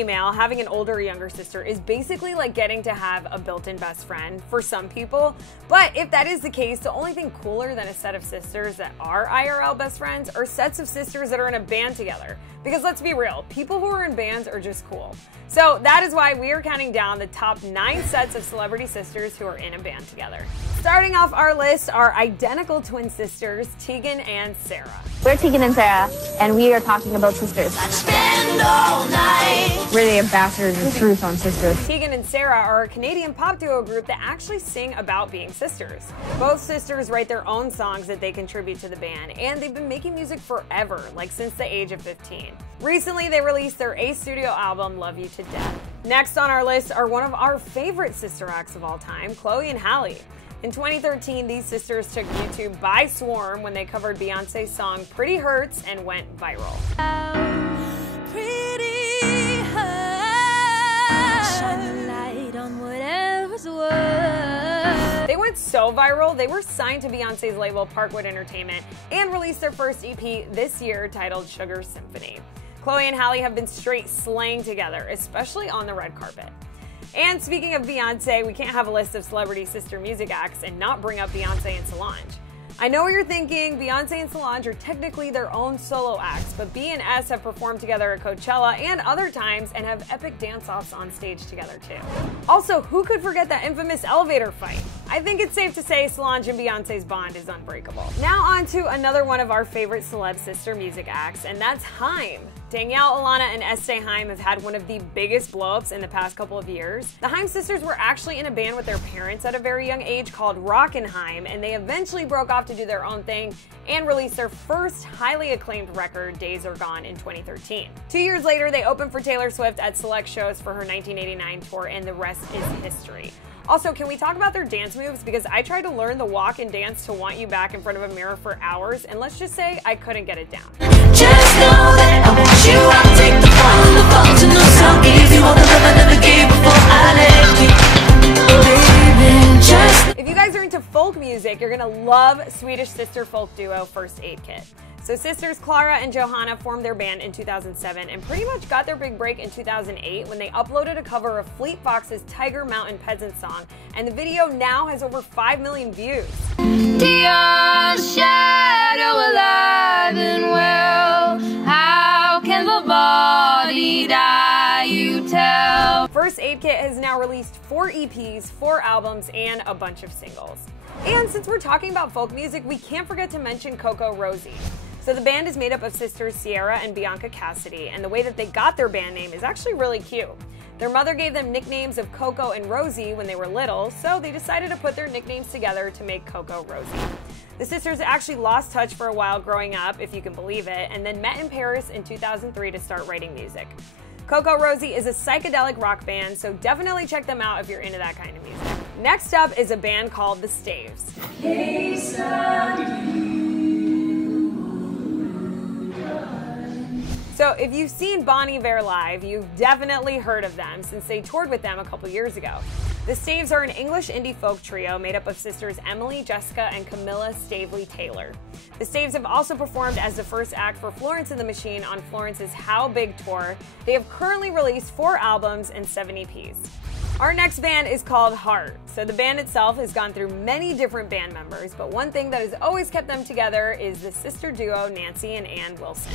female, having an older or younger sister is basically like getting to have a built-in best friend for some people. But if that is the case, the only thing cooler than a set of sisters that are IRL best friends are sets of sisters that are in a band together. Because let's be real, people who are in bands are just cool. So that is why we are counting down the top 9 sets of celebrity sisters who are in a band together. Starting off our list are identical twin sisters, Tegan and Sarah. We're Tegan and Sarah, and we are talking about sisters. Spend all night. We're the ambassadors of truth on sisters. Tegan and Sarah are a Canadian pop duo group that actually sing about being sisters. Both sisters write their own songs that they contribute to the band, and they've been making music forever, like since the age of 15. Recently, they released their 8th studio album, Love You to Death. Next on our list are one of our favorite sister acts of all time, Chloe and Halle. In 2013, these sisters took YouTube by storm when they covered Beyonce's song Pretty Hurts and went viral. Pretty hurts. Shine the light on whatever's worth. They went so viral, they were signed to Beyonce's label Parkwood Entertainment and released their first EP this year titled Sugar Symphony. Chloe and Halle have been straight slaying together, especially on the red carpet. And speaking of Beyonce, we can't have a list of celebrity sister music acts and not bring up Beyonce and Solange. I know what you're thinking, Beyonce and Solange are technically their own solo acts, but B and S have performed together at Coachella and other times and have epic dance-offs on stage together too. Also, who could forget that infamous elevator fight? I think it's safe to say Solange and Beyonce's bond is unbreakable. Now on to another one of our favorite celeb sister music acts, and that's Haim. Danielle, Alana, and Estee Haim have had one of the biggest blow-ups in the past couple of years. The Haim sisters were actually in a band with their parents at a very young age called Rockenheim, and they eventually broke off to do their own thing and released their first highly acclaimed record, Days Are Gone, in 2013. 2 years later, they opened for Taylor Swift at select shows for her 1989 tour, and the rest is history. Also, can we talk about their dance moves? Because I tried to learn the walk and dance to Want You Back in front of a mirror for hours, and let's just say I couldn't get it down. Just know that I want you. I'll take the fall and the fall to no sound. Give you all the love I never gave before I left you. Baby, just... If you guys are into folk music, you're gonna love Swedish sister folk duo First Aid Kit. So sisters Clara and Johanna formed their band in 2007 and pretty much got their big break in 2008 when they uploaded a cover of Fleet Fox's Tiger Mountain Peasant song, and the video now has over 5 million views. Dear shadow alive and well, how can the body die, you tell? First Aid Kit has now released 4 EPs, 4 albums, and a bunch of singles. And since we're talking about folk music, we can't forget to mention Coco Rosie. So the band is made up of sisters Sierra and Bianca Cassidy, and the way that they got their band name is actually really cute. Their mother gave them nicknames of Coco and Rosie when they were little, so they decided to put their nicknames together to make Coco Rosie. The sisters actually lost touch for a while growing up, if you can believe it, and then met in Paris in 2003 to start writing music. Coco Rosie is a psychedelic rock band, so definitely check them out if you're into that kind of music. Next up is a band called The Staves. So if you've seen Bon Iver live, you've definitely heard of them since they toured with them a couple years ago. The Staves are an English indie folk trio made up of sisters Emily, Jessica, and Camilla Stavely Taylor. The Staves have also performed as the first act for Florence and the Machine on Florence's How Big tour. They have currently released 4 albums and 7 EPs. Our next band is called Heart. So the band itself has gone through many different band members, but one thing that has always kept them together is the sister duo Nancy and Ann Wilson.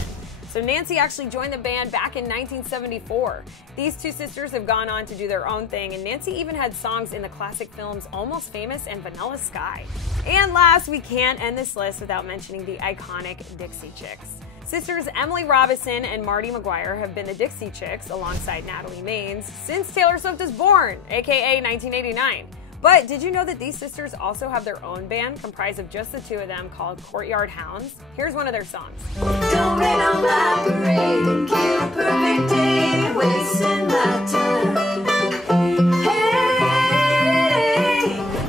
So Nancy actually joined the band back in 1974. These 2 sisters have gone on to do their own thing, and Nancy even had songs in the classic films Almost Famous and Vanilla Sky. And last, we can't end this list without mentioning the iconic Dixie Chicks. Sisters Emily Robinson and Marty McGuire have been the Dixie Chicks alongside Natalie Maines since Taylor Swift was born, aka 1989. But did you know that these sisters also have their own band comprised of just the 2 of them called Courtyard Hounds? Here's one of their songs. Don't rain on my parade, kill a perfect day, wasting my time.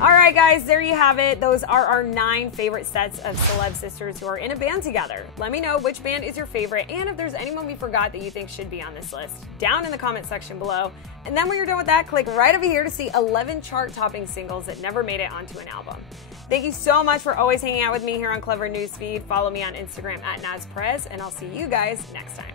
Alright guys, there you have it. Those are our 9 favorite sets of celeb sisters who are in a band together. Let me know which band is your favorite and if there's anyone we forgot that you think should be on this list down in the comment section below. And then when you're done with that, click right over here to see 11 chart-topping singles that never made it onto an album. Thank you so much for always hanging out with me here on Clevver Newsfeed. Follow me on Instagram @NazPerez, and I'll see you guys next time.